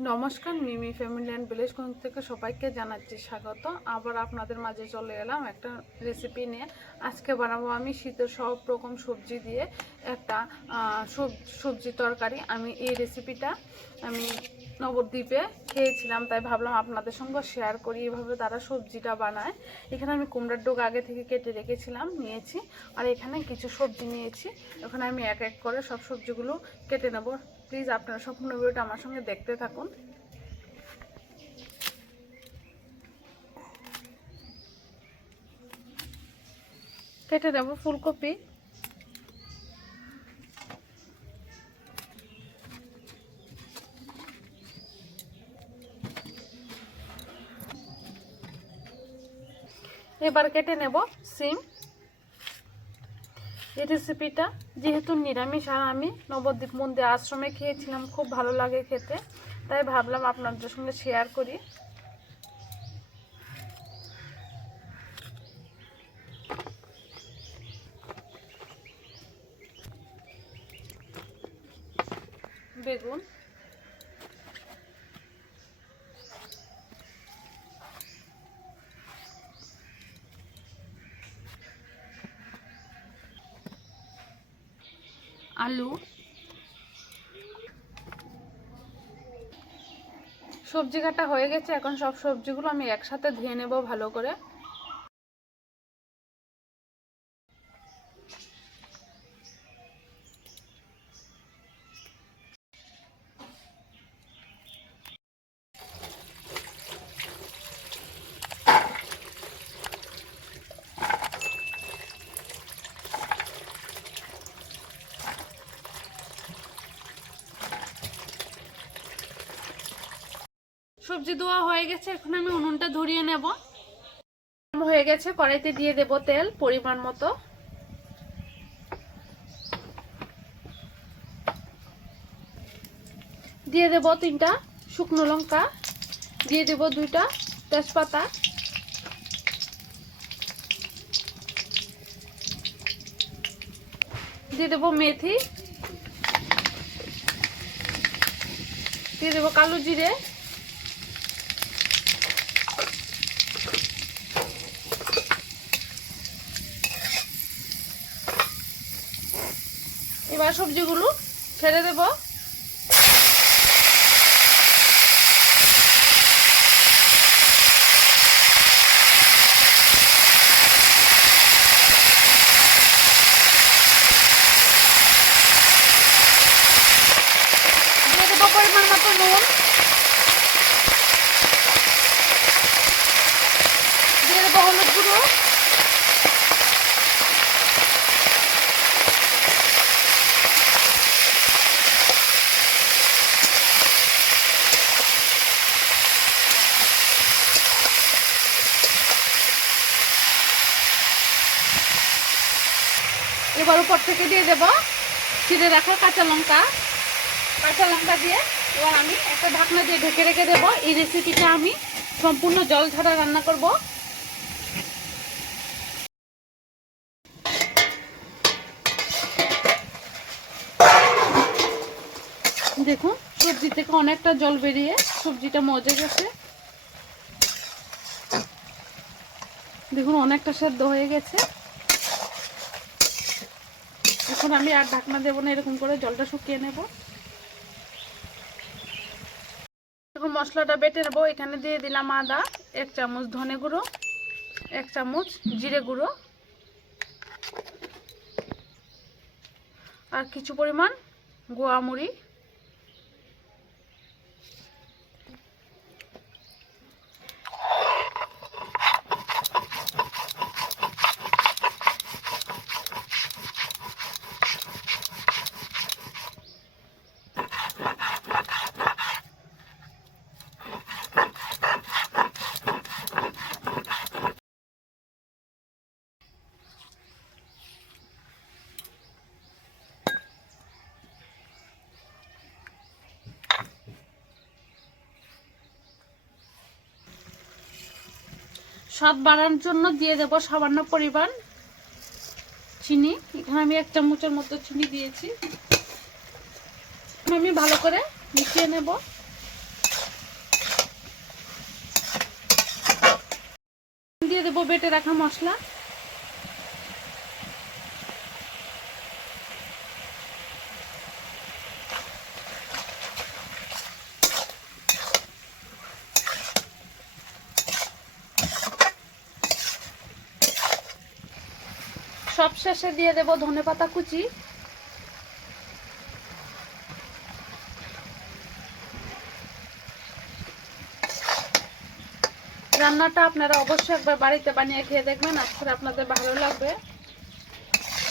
নমস্কার, মিমি family and queen থেকে সবাইকে জানাচ্ছি স্বাগত। আবার আপনাদের মাঝে চলে এলাম একটা রেসিপি নিয়ে। আজকে বানাবো আমি শীতের সব রকম সবজি দিয়ে একটা সব- সবজি তরকারি। আমি এই রেসিপিটা আমি নবদ্বীপে খেয়েছিলাম, তাই ভাবলাম আপনাদের সঙ্গে শেয়ার করি এভাবে তারা সবজিটা বানায়। এখানে আমি কুমড়ার ডোক আগে থেকে কেটে রেখেছিলাম, নিয়েছি। আর এখানে কিছু সবজি নিয়েছি। ওখানে আমি এক এক করে সব সবজিগুলো কেটে নেব। প্লিজ আপনারা সম্পূর্ণ ভিডিওটা আমার সঙ্গে দেখতে থাকুন। কেটে নেব ফুলকপি। এবার কেটে নেব সিম। এই রেসিপিটা যেহেতু নিরামিষ আর আমি নবদ্বীপ মন্দির আশ্রমে খেয়েছিলাম, খুব ভালো লাগে খেতে। তাই ভাবলাম আপনাদের সঙ্গে শেয়ার করি। বেগুন। আলু। সবজি কাটা হয়ে গেছে এখন সব সবজিগুলো আমি একসাথে ধুয়ে নেব ভালো করে। সবজি ধোয়া হয়ে গেছে, এখন আমি উনুনটা ধরিয়ে নেব। হয়ে গেছে, কড়াইতে দিয়ে দেব তেল, পরিমাণ মতো। দিয়ে দেব তিনটা শুকনো লঙ্কা, দিয়ে দেব দুইটা তেজপাতা। দিয়ে দেব মেথি। দিয়ে দেব কালো জিরে। এবার সবজিগুলো ছেড়ে দেব। পরিমাণ মতো নুন। দিয়ে দেবো হলুদ গুঁড়ো। এবার উপর থেকে দিয়ে দেব ছিঁড়ে রাখা কাঁচা লঙ্কা। কাঁচা লঙ্কা দিয়ে এবার আমি একটা ঢাকনা দিয়ে ঢেকে রেখে দেব। এই রেসিপিটা আমি সম্পূর্ণ জল ছাড়া রান্না করব। দেখুন, সবজি থেকে অনেকটা জল বেরিয়ে সবজিটা মজে গেছে। দেখুন, অনেকটা সেদ্ধ হয়ে গেছে। এখন আমি আর ঢাকনা দেবো না, এরকম করে জলটা শুকিয়ে নেব। এরকম মশলাটা বেটে নেব, এখানে দিয়ে দিলাম আদা, এক চামচ ধনে গুঁড়ো, এক চামচ জিরে গুঁড়ো। আর কিছু পরিমাণ গোয়ামুড়ি। স্বাদ বাড়ানোর জন্য দিয়ে দেব সামান্য পরিমাণ চিনি। এখানে আমি এক চামচের মতো চিনি দিয়েছি। আমি ভালো করে মিশিয়ে নেব। দিয়ে দেবো বেটে রাখা মশলা। সব শেষে দিয়ে দেবো ধনে পাতা কুচি। রান্নাটা আপনারা অবশ্যই একবার বাড়িতে বানিয়ে খেয়ে দেখবেন আজকে আপনাদের ভালো লাগবে।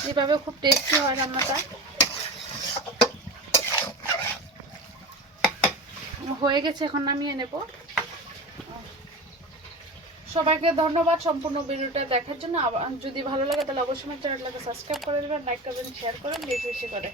যেভাবে খুব টেস্টি হয় রান্নাটা। হয়ে গেছে, এখন নামিয়ে নেব। সবাইকে ধন্যবাদ সম্পূর্ণ ভিডিওটা দেখার জন্য। যদি ভালো লাগে তাহলে অবশ্যই চ্যানেলটাকে সাবস্ক্রাইব করে দেবেন লাইক করবেন শেয়ার করেন বেশি বেশি করে।